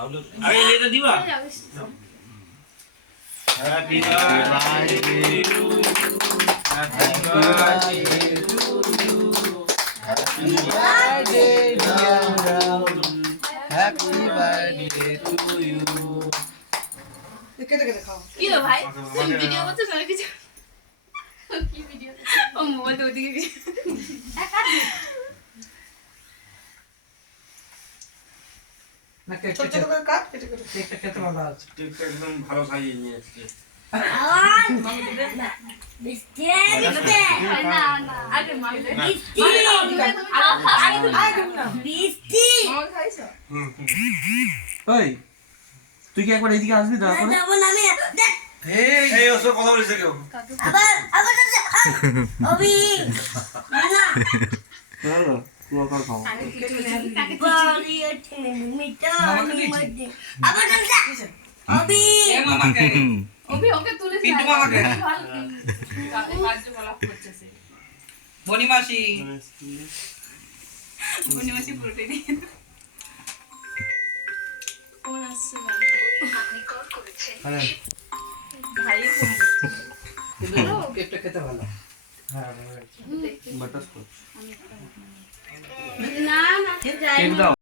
আগে এটা দিবা happy birthday to happy birthday to happy birthday dear Rahul happy birthday to you কেটে কেটে খাও কি রে ভাই তুমি ভিডিও করছো না কিছু কি ভিডিও ও মোবাইল তো ওদিকে না কেটে ছোট ছোট করে কাট কেটে কেটে কেকটা খেতে ভালো আছে কেকটা একদম ভালো সাজিয়ে নিয়ে এসেছে বিস্তি না না আগে মা বিস্তি বিস্তি ওই তুই কি একবার এদিকে আসবি দয়া করে যাব না আমি দেখ এই ওসব কথা বলিস কেউ আবার অবি না চলো লোকাল খাও বাড়ি আছে মিটা মধ্যে আবার দেখ অবি এ মামাকে ওকে ওকে তুলে পিন্টু মামাকে ভালো কার্যকলাপ করতেছে মণিমাসি পূর্ণিমাসি প্রোটিন কোন আসছে হ্যাঁ ভাই কিন্তু কেকটা খেতে ভালো হ্যাঁ বাটারস্কচ না না কেক দাও